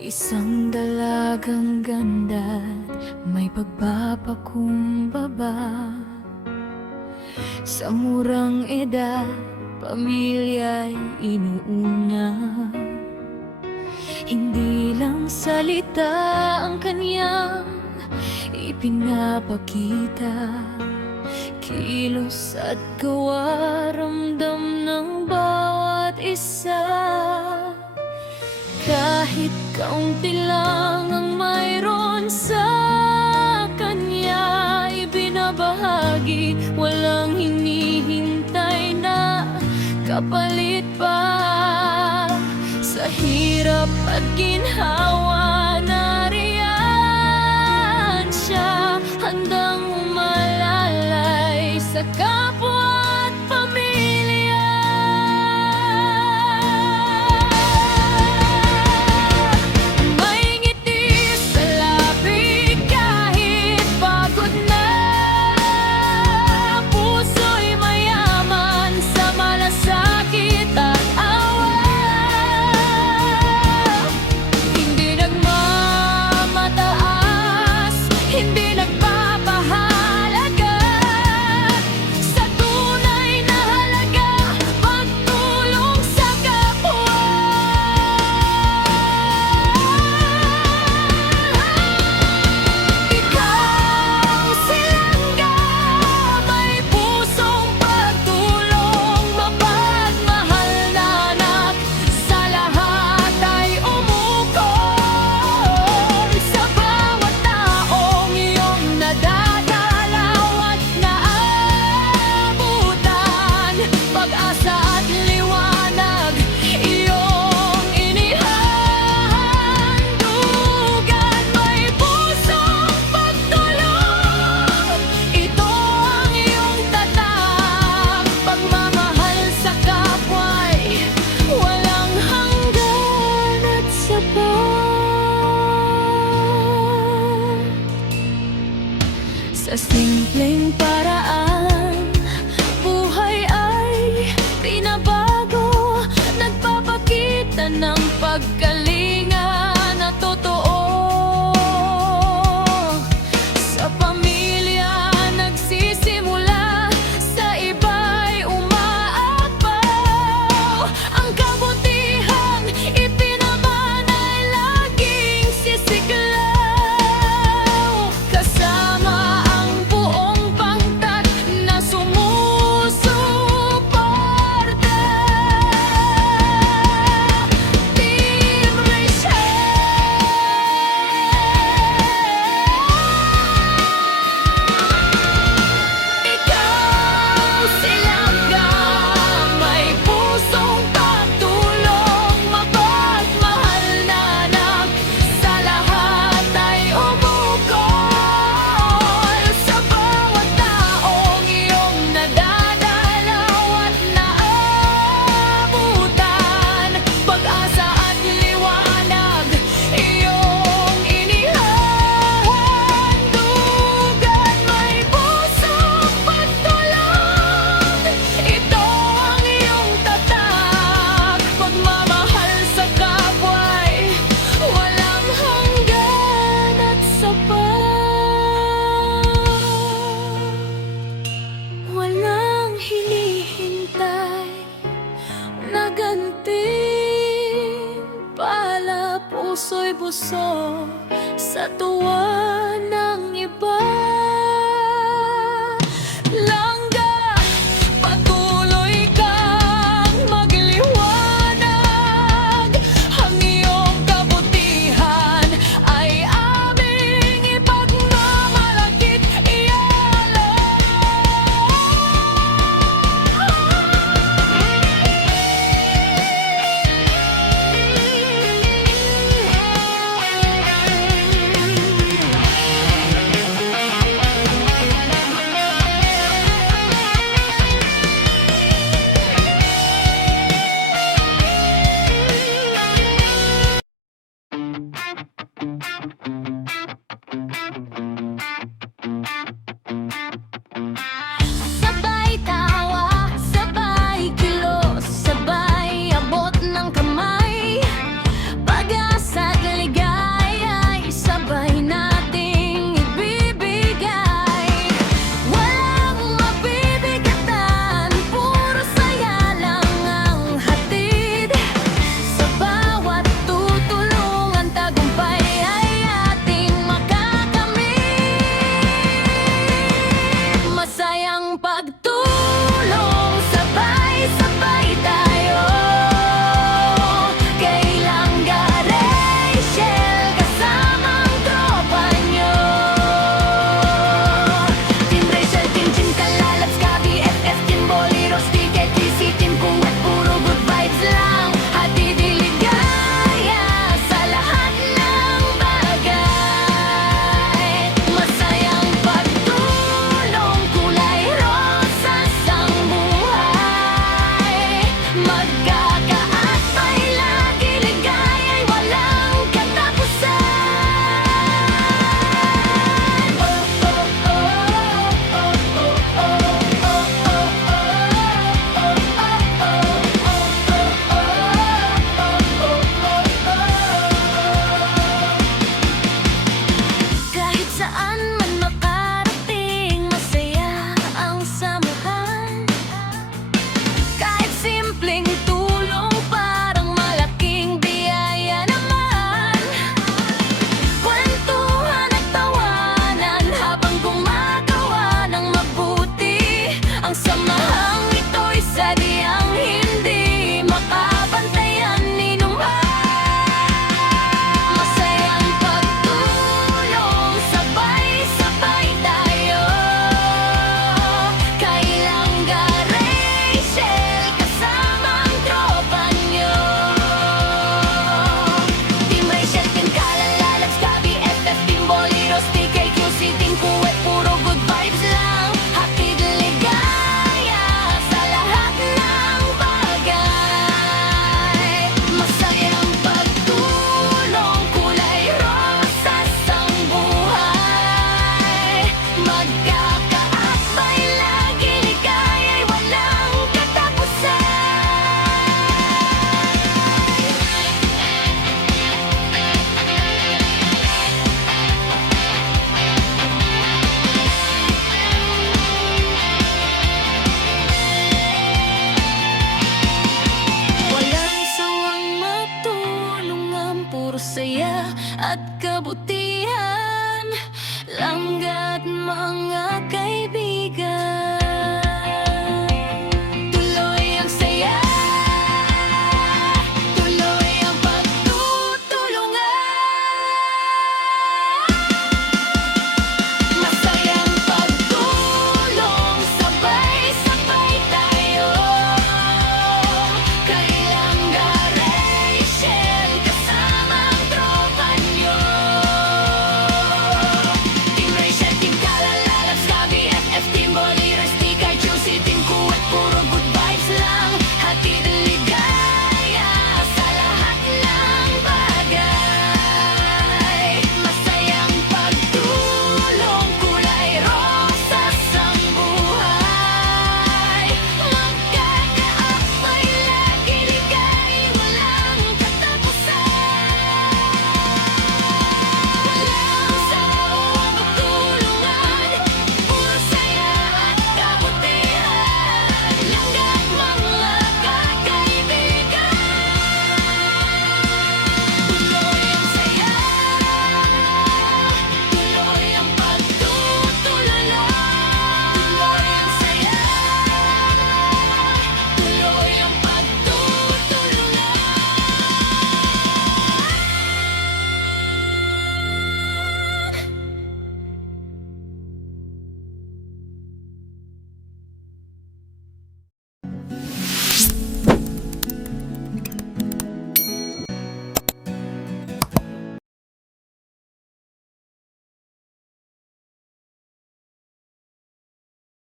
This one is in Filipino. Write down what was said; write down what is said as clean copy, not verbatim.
Isang dalagang ganda't may pagpapakumbaba. Sa murang edad, pamilya'y inuuna. Hindi lang salita ang kanyang ipinapakita, kilos at gawa, ramdam ng bawat isa. Kahit kaunti lang ang mayroon sa kanya, ibinabahagi, walang hinihintay na kapalit pa. Sa hirap at ginhawa, nariyan siya, handang umalalay sa kapwa at pamilya. May ngiti sa labi kahit pagod na, puso'y mayaman sa malasakit at awa. Hindi nagmamataas, hindi nagpapahalaga sa tunay na halaga, pagtulong sa kapwa. Ikaw silangga, may pusong pagtulong, mapagmahal na anak, sa lahat ay umukol. Sa bawat taong iyong nadadalaw at naabutan, pag-asa at liwanag iyong inihahandugan. May pusong pagtulong, ito ang iyong tatak, pagmamahal sa kapwa'y walang hanggan at sapat. Sa simpleng paraan,